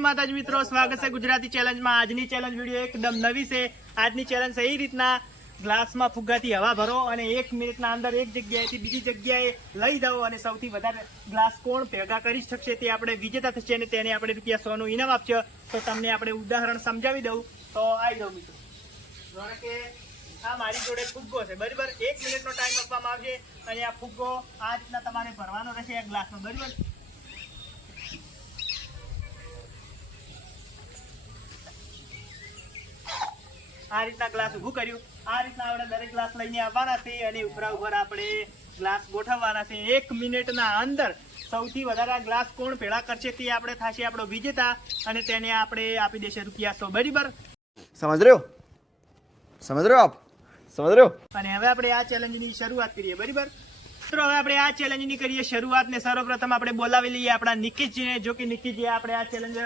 માતાજી મિત્રો, સ્વાગત છે ગુજરાતી ચેલેન્જમાં. આજની ચેલેન્જ વીડિયો એકદમ નવી છે. આજની ચેલેન્જ છે એ રીતના ગ્લાસમાં ફુગ્ગાથી હવા ભરો અને એક મિનિટના અંદર એક જગ્યાએથી બીજી જગ્યાએ લઈ જાઓ અને સૌથી વધારે ગ્લાસ કોણ ભેગા કરી શકશે તે આપણે વિજેતા થશે અને તેને આપણે રૂપિયા સોનું ઇનામ આપશે. તો તમને આપણે ઉદાહરણ સમજાવી દઉં. તો આવી જાઓ મિત્રો. જાણે કે આ મારી જોડે ફુગ્ગો છે. બરાબર એક મિનિટનો ટાઈમ આપવામાં આવશે અને આ ફુગ્ગો આ રીતના તમારે ભરવાનો રહેશે આ ગ્લાસમાં. બરાબર? આ રીતના ગ્લાસ ઊભું કર્યું. આ રીતના આપણે દરેક ગ્લાસ લઈને આવવાના છે અને ઉપરા ઉપર આપણે ગ્લાસ ગોઠવવાના છે. એક મિનિટના અંદર સૌથી વધારે ગ્લાસ કોણ ભેળા કરશે તે આપણે થશે આપણો વિજેતા અને તેને આપણે આપી દેશે રૂપિયા સો. બરાબર? સમજ રહ્યો? સમજ રહ્યો આપ? સમજ રહ્યો? અને હવે આપણે આ ચેલેન્જની શરૂઆત કરીએ. બરાબર? મિત્રો હવે આપણે આ ચેલેન્જની કરીએ શરૂઆત ને સર્વપ્રથમ આપણે બોલાવી લઈએ આપણા નિકિતજીને જો કે નિકિતજી આપણે આ ચેલેન્જ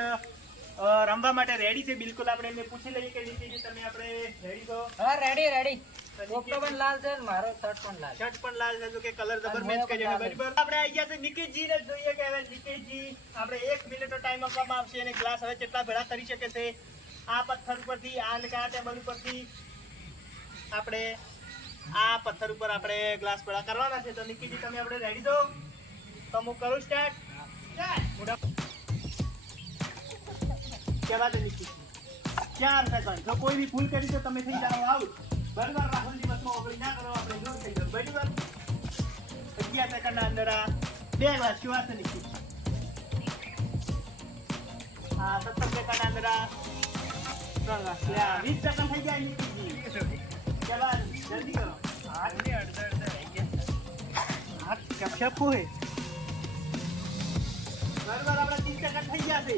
રમવા માટે રેડી છે? બિલકુલ આપણે એમને પૂછી લઈએ કે નીતિજી તમે આપણે રેડી છો? હા રેડી રેડી તો પણ લાલ છે મારો શર્ટ પણ લાલ. શર્ટ પણ લાલ છે જો કે કલર જબર મેચ કર્યો બરાબર. આપણે આવી ગયા છે નિકીશજી ને જોઈએ કે હવે નિકીશજી આપણે એક મિનિટનો ટાઈમ આપવામાં આવશે અને ગ્લાસ હવે કેટલા ભેળા કરી શકે છે? આ પથ્થર ઉપરથી આ આ ટેબલ ઉપરથી આપણે આ પથ્થર ઉપર આપણે ગ્લાસ ભેળા કરવાના છે. તો નિકીજી તમે આપણે રેડી દો તો હું કરું સ્ટાર્ટ છે નિકીશજી ચાર સેકન્ડ. જો કોઈ બી ભૂલ કરી તો તમે થઈ જાઓ આઉટ. બરાબર રાહુલ દિવસમાં ઓગળી ના કરો, આપણે જોર થઈ જાવ બરાબર? અગિયાર સેકન્ડના અંદર આ બે ગ્લાસ કેવા છે નીકળી હા સત્તર સેકન્ડના અંદર આ ત્રણ વીસ સેકન્ડ થઈ ગયા નિકીશજી ચાલો, જલ્દી કરો. હાથ ને અડધા અડધા. થઈ ગયા હાથ કપ હોય. થઈ જશે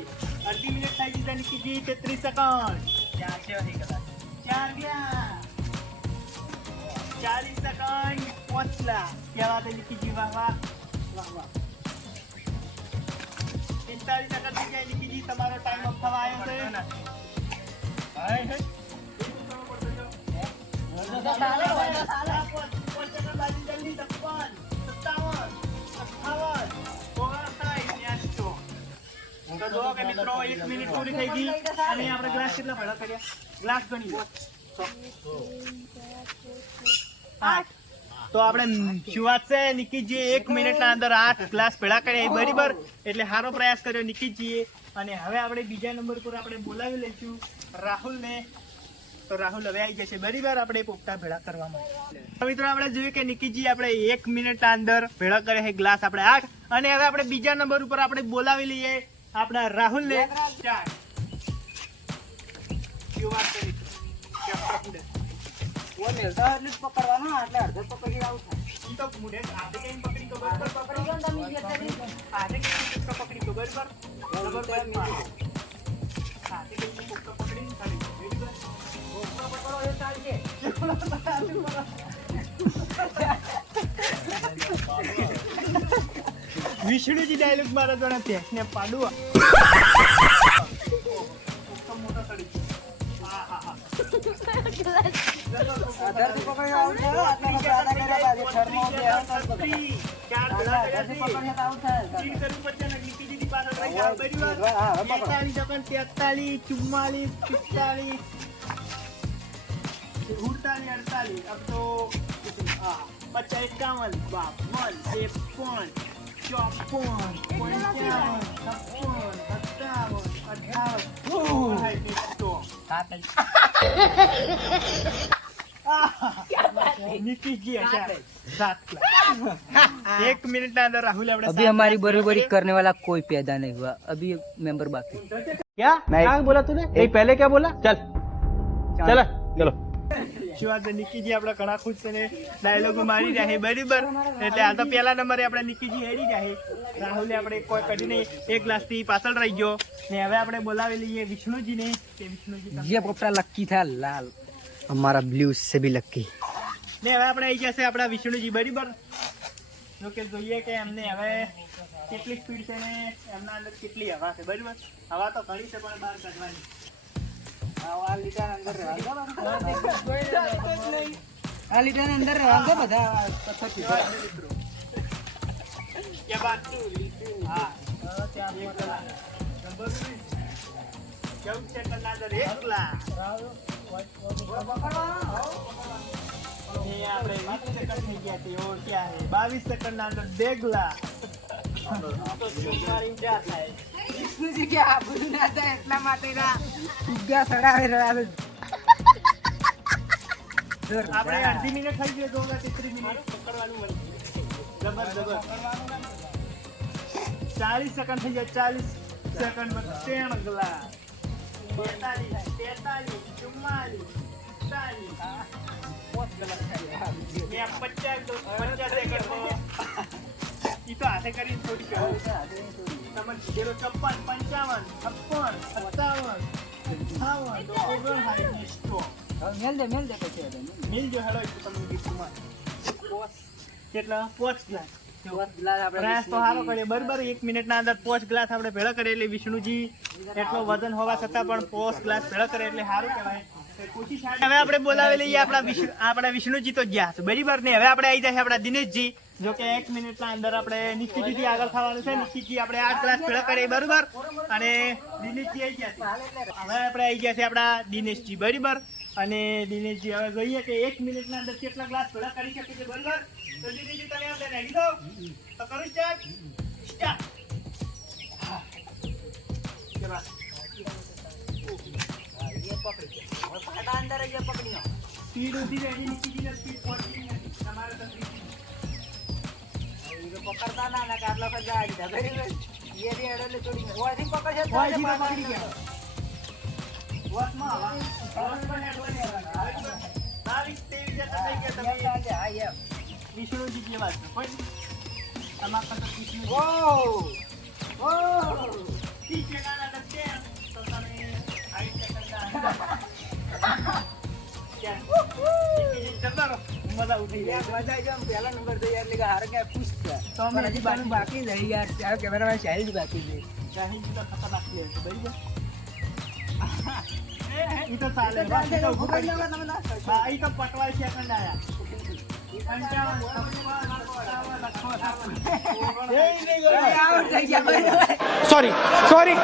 અડધી મિનિટ થઈ ગઈ છે નિકીજી તેત્રીસ સેકન્ડ ચાર છે ગયા ચાર ગયા. ચાલીસ સેકન્ડ પહોંચલા. કેવા છે નિકીજી? વાહ વાહ. વાહ વાહ. પિસ્તાલીસ સેકન્ડ થઈ ગયા. નિકીજી તમારો ટાઈમ અપ થવા આવ્યો છે. તો તો જલ્દી છપ્પન સત્તાવન તો અને આપણે ગ્લાસ કેટલા ભેળા કર્યા? ગ્લાસ ગણી લો. તો અંદર આઠ ગ્લાસ ભેળા કર્યા બરાબર. એટલે સારો પ્રયાસ કર્યો નિકીજીએ. અને હવે આપણે બીજા નંબર પર આપણે બોલાવી લઈશું રાહુલને. તો રાહુલ હવે આવી જશે. બરાબર આપણે પોપટા ભેળા કરવામાં તો મિત્રો, આપણે જોયું કે નિકીજી આપણે એક મિનિટ અંદર ભેળા કરે છે ગ્લાસ આપણે આઠ. અને હવે આપણે બીજા નંબર ઉપર આપણે બોલાવી લઈએ. આપણા રાહુલને ચાર. શું વાત કરી? પકડવાનો એટલે અડધો પકડી આવું થાય તો મુડે આજે કઈ પકડી તો પર પકડી ગયો ને તમે કઈ પોપટા પકડી તો પર? બરાબર હાથે કઈ પોપટા પકડી પકડો એ ચાલશે વિષ્ણુજી ડાયલોગ મારા જોડે ભેંસને પાડું મોટો સડી હા હા હા અધરથી પકડી આવું છે આટલા બધા આડા કર્યા બાદ એક ઘરમાં બે હાથ જ પકડે. ચાર ભેળા કર્યા અધરથી છે. પકડીએ તો આવું થાય ચીડ કરવું પડશે ને નીતિજીની પાછળ રહી જાઓ. બરી વાર. હા, હવે પકડો. 43 સેકન્ડ, 43, 44, 45, 48, 48. अब तो हाँ, पचास इक्यावन बावन तिरपन चौपन पंचावन छप्पन सत्तावन अट्ठावन नितीशजी अच्छा सात क्लास एक मिनट ना अंदर राहुल अपने अभी हमारी बराबरी करने वाला कोई पैदा नहीं हुआ अभी मेंबर बाकी क्या क्या बोला तूने एक पहले क्या बोला चल चल चलो શિવાજી આપણે ઘણા ખુશ છે ડાયલોગો મારી જાય બરાબર? એટલે આ તો પહેલા નંબરે આપણે નિક્કીજી હેડી જાય રાહુલને આપણે કોઈ કઢીને એક ગ્લાસથી પાછળ રહી ગયો. ને હવે આપણે બોલાવી લઈએ વિષ્ણુજીને. કે વિષ્ણુજી જે પોપટા લાલ. અમારા બ્લુ સે બી લક્કી ને હવે આપણે આવી જશે આપણા વિષ્ણુજી બરાબર? જો જોઈએ કે એમને હવે કેટલી સ્પીડ છે ને એમના અંદર કેટલી હવા છે બરાબર? હવા તો ઘણી છે પણ બહાર કાઢવાની. આ લીટા અંદર રહેવા દો બધા. એક કલાક. સેકન્ડના અંદર દેગલા ગ્લાસ એ સેકન્ડ ગયા છે કે આ બધું ના થાય એટલા માટે ના ફુગ્ગા સડાવે રહ્યા આપણે અડધી મિનિટ થઈ ગઈ તો ત્રીસ મિનિટ પકડવાનું જબર જબર ચાલીસ સેકન્ડ થઈ ગયા, ચાલીસ સેકન્ડ પર ત્રણ બેતાલીસ તેતાલીસ ચુમ્માલીસ મેં પચાસ પચાસ સેકન્ડમાં ઈ તો હાથે કરીને થોડી કહું જીરો કીધેલો પંચાવન છપ્પન સત્તાવન અઠાવન ઓગણસાઠ મેલ દે મેલ દે પછી મેલ જો હેલો તમને ગીતમાં કેટલા? પોચ ગ્લાસ. આપણે પ્રયાસ તો સારો બરાબર એક મિનિટના અંદર પોચ ગ્લાસ આપણે ભેળા કરીએ એટલે વિષ્ણુજી એટલો વજન હોવા છતાં પણ પોચ ગ્લાસ ભેળા કરે એટલે સારું કહેવાય. હવે આપણે બોલાવી લઈએ આપણા વિષ્ણુ આપણા વિષ્ણુજી તો ગયા બરાબર ને? હવે આપણે આવી જાય આપણા દિનેશજી. જો કે એક મિનિટના અંદર આપણે નિશ્ચિતજી આગળ થવાનું છે. નિશ્ચિતજી આપણે આઠ ક્લાસ ભેળા કરીએ બરાબર? અને દિનેશજી આવી ગયા છે. હવે આપણે આવી ગયા છે આપણા દિનેશજી બરાબર? અને દિનેશજી હવે જોઈએ કે એક મિનિટના અંદર કેટલા ક્લાસ ભેળા કરી શકે છે બરોબર? તો દિનેશજી તમે આપણે રેડી દો તો કરું સ્ટાર્ટ સ્ટાર્ટ સ્પીડ એની નીચે જઈને સ્પીડ પહોંચી તમારે પકડતા ના ના કાટલા પર જાય છે બરાબર એ રે એડલે છોડીને ઓયથી પકડશે તો પાછા પકડી ગયા. વસમાં આવા. વસમાં હેડવાની. બાવીસ, ત્રેવીસ જતા થઈ ગયા તમે. હા એમ વિષ્ણુજી જેવા છો. કોઈ તમારા કરતા વિષ્ણુ ઓ ઓ ત્રીસ ના ના તે તો તમે આઈ રહો. મજા ઉઠી જાય. મજા આવી જાય પહેલા નંબર તૈયાર લીધા હાર કે ખુશ છે તો અમે પણ હજી બાકી જ યાર ચાર કેમેરામાં શાહિદ બાકી છે. તો ખતરનાક છે, બરાબર? ઈ તો ચાલે. તો તો ઉભું કરી તમે ના હા, ઈ તો પટવાય સેકન્ડ આયા. પંચાવન, છપ્પન, સત્તાવન, અઠ્ઠાવન. આઉટ થઈ ગયા બરાબર. Sorry sorry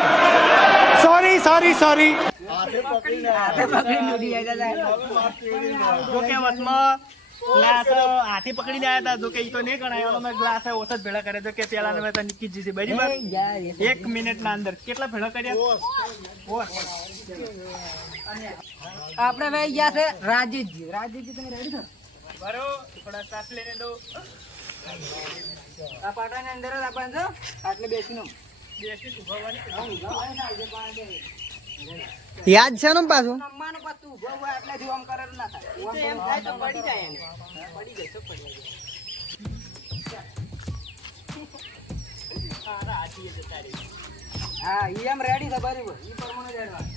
sorry sorry sorry જોકે વચમાં ગ્લાસ હાથી પકડી જાય હતા જો કે ઈ તો નહીં ગણાય. અમે ગ્લાસ ઓછો જ ભેળા કર્યા. તો કે પેલા મેં તો નીકી જ જશે બરાબર એક મિનિટ ના અંદર. કેટલા ભેળા કર્યા? આપણે ભાઈ ગયા છે રાજીતજી રાજીતજી તમે રેડી છો? બરો થોડા સાસ લઈને દો. આ પાટાની અંદર જ આપવાનું છો. આટલે બેસીને. બેસી હોવાની. યાદ છે ને પાછું. હા એમ રેડી છે બરાબર ઈ પ્રમાણે જ હેડવાનું.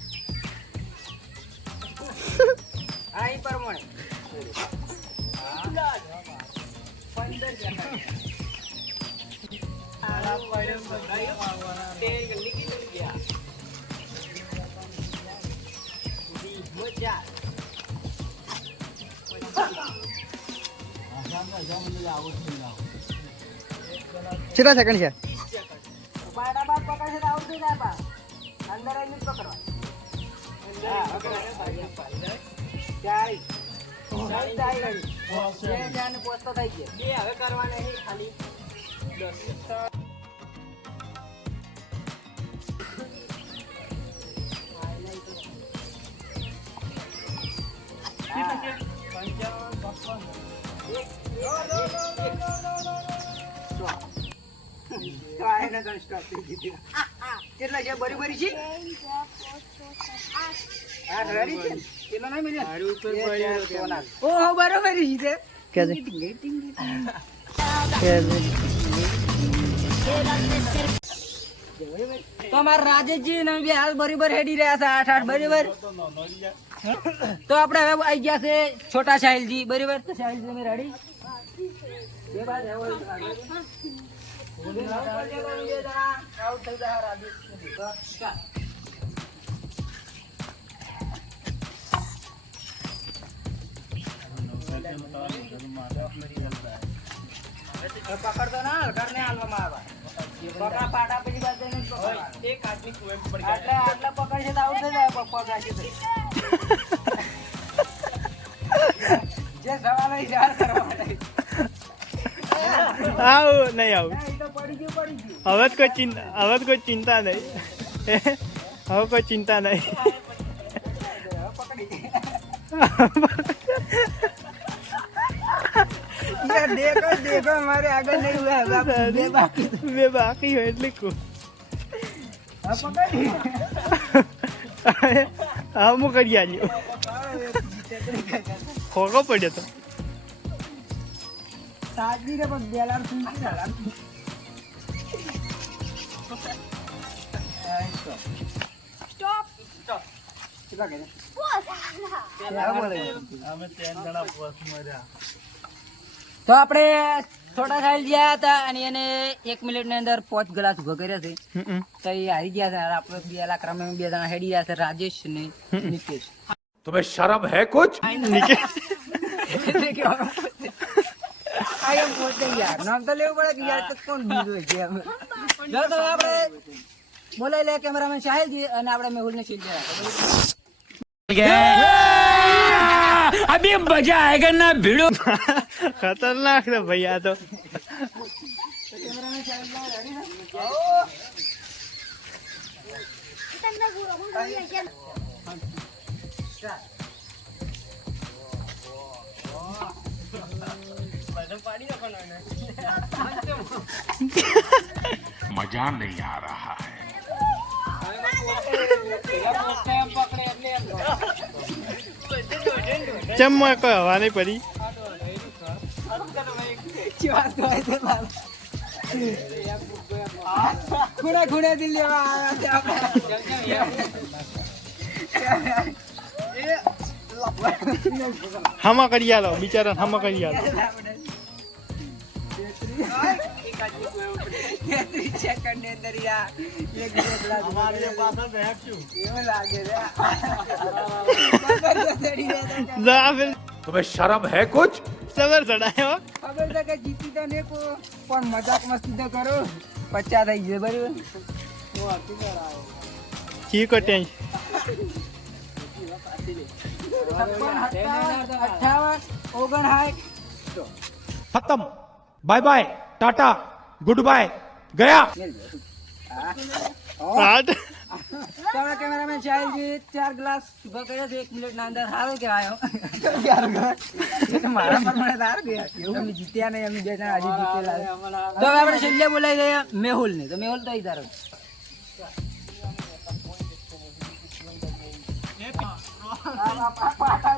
હા ઈ પ્રમાણે સારા પડ્યો પોસ્તો થઈ છે? બે હવે કરવાના ખાલી. કેટલા છે? બરી બરી છે? બરોબર છે. કે તો અમારા રાજેશજી ને બે હાલ બરોબર હેડી રહ્યા છે, આઠ આઠ, બરોબર? તો આપણે હવે આવી ગયા છે છોટા સાહિલજી બરોબર? તો સાહિલજી રેડી પકડતો ના, ઘરને હાલવામાં આવે. પકડા નહીં આવ હવે કોઈ ચિંતા હવે કોઈ ચિંતા નહીં. હવે કોઈ ચિંતા નહીં. દેખો દેખો મારે આગળ નહીં હોય બે બાકી. બે બાકી હોય એટલે કો હા હું કરી આલ્યો. ખોખો પડ્યો તો. સાજી રે પણ બેલાર સ્ટોપ સ્ટોપ. કેટલા કે પોસ અમે ત્રણ જણા પોસ મર્યા તો આપણે થોડા ખાઈ ગયા હતા અને એને એક મિનિટની અંદર પાંચ ગ્લાસ ઊભો કર્યા છે. તો એ હારી ગયા હતા આપણે બે લાખ રમે બે જણા હેડી ગયા છે. રાજેશ ને નિકેશ. તમે શરમ હે કુછ? યાર. નામ તો લેવું પડે કે યાર તો આપણે બોલાઈ લે કેમેરામેન સાહેબજી અને આપણે મેહુલને છીન ગયા अभी मजा आएगा ना भिड़ो खतरनाक था भैया तो मजा नहीं आ रहा है ચમ કોઈ હવા નહીં પડી. ખૂણે ખૂણે હામાં કરી આલો બિચારા હામાં કરી આલો. તેત્રીસ સેકન્ડની અંદર शर्म है कुछ સબર ચડાયો. ખબર છે કે જીતી તો ને કો પણ મજાક મસ્તી તો કરો. પચા થઈ ગયો બરાબર? તો આથી કરાયો ઠીક ટેન્શ ઓગણ હાઈટ ખતમ. Bye bye tata good bye. गया। આઠ તમે કેમેરામેન સાહેબજી ચાર ગ્લાસ ઊભા કર્યા છે એક મિનિટ ના અંદર સારો કે આવ્યો ચાર ગ્લાસ એ તો મારા પ્રમાણે તો સારું કહેવાય. અમે જીત્યા નહીં અમે બે જણા આજે જીતેલા છે. તો હવે આપણે છેલ્લે બોલાઈ ગયા મેહુલ ને તો મેહુલ તો અહીં તારો પાટા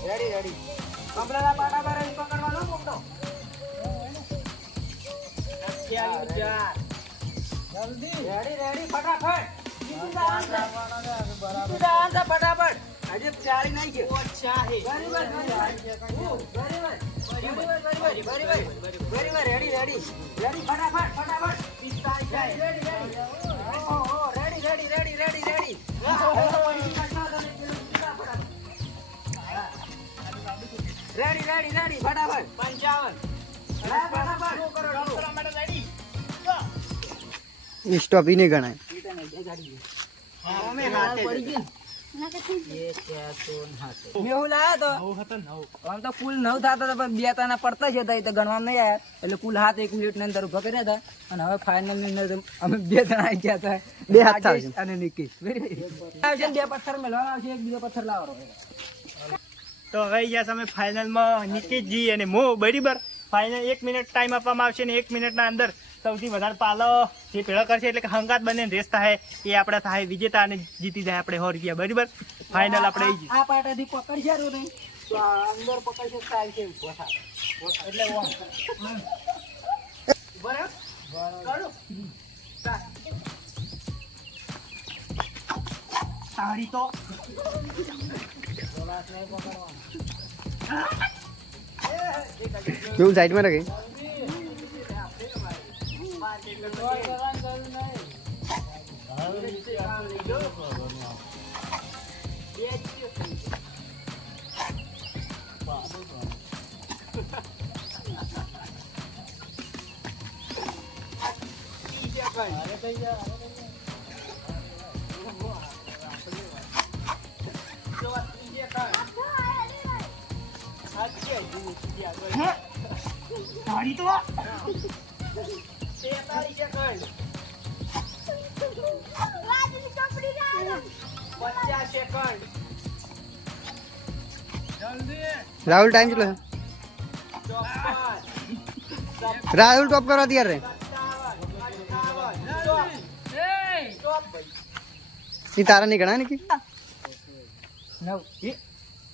રેડી રેડી કમલાના પાટા પર જ પકડવાનો રેડી રેડી રેડી રેડી ફટાફટ ફટાફટ ready ready ready ready ready ready ફટાફટ પંચાવન. સ્ટોપ નહીં ગણાય. મેહુલ આયો તો? આમ તો કુલ નવ થતા હતા પણ બે તાના પડતા જ હતા એ તો ગણવામાં નહીં આયા એટલે કુલ હાથ એક મિનિટની અંદર ઊભા કર્યા હતા. અને હવે ફાઇનલની અંદર અમે બે જણા આવી ગયા હતા. બે હાથ. અને નિકેશ. બે. પથ્થર મેળવાના આવશે એક બીજો પથ્થર લાવવાનો તો હવે ગયા તમે ફાઇનલમાં નિકિતજી અને મો, બરાબર? ફાઇનલ એક મિનિટ ટાઈમ આપવામાં આવશે ને એક મિનિટના અંદર સૌથી વધારે પાલો જે પેલો કરશે એટલે કે હંગાત બંને રેસ થાય, એ આપણે થાય વિજેતા અને જીતી જાય આપણે સો રૂપિયા, બરાબર? ફાઇનલ આપણે આ પાટાથી પકડશે તો અંદર પકડશે તો છે એટલે બરાબર. સાડી તો. કેવું સાઈડમાં રાખી? અરે તો તેતાળીસ સેકન્ડ પચાસ સેકન્ડ રાહુલ ટાઈમ કેટલો છે રાહુલ ટોપ કરો અત્યારે એ તારા નહીં ગણા ને કે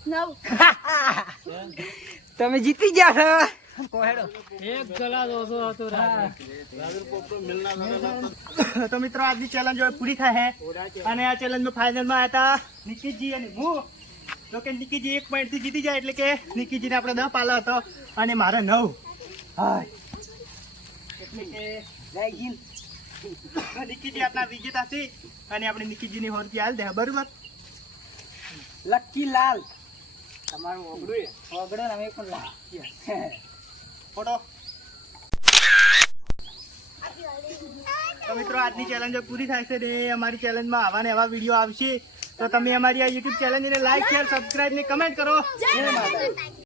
તમે જીતી ગયા છો. કોહેડો તો મિત્રો આજની ચેલેન્જ હવે પૂરી થાય છે અને આ ચેલેન્જ ફાઇનલમાં આવ્યા હતા નિકિતજી અને હું. જો કે નિકિતજી એક પોઈન્ટથી જીતી જાય એટલે કે નિકિતજીને આપણે દસ પાલો હતો અને મારે નવ. હાય એટલે કે નિકિતજી આપણા વિજેતા છે અને આપણે નિકિતજીની હોરથી હાલ દે બરોબર? લક્કી લાલ. તો મિત્રો, આજની ચેલેન્જ પૂરી થાય છે ને અમારી ચેલેન્જમાં આવા ને એવા વીડિયો આવશે. તો તમે અમારી આ યુટ્યુબ ચેલેન્જને લાઈક શેર સબસ્ક્રાઇબ ને કમેન્ટ કરો. જય માતાજી.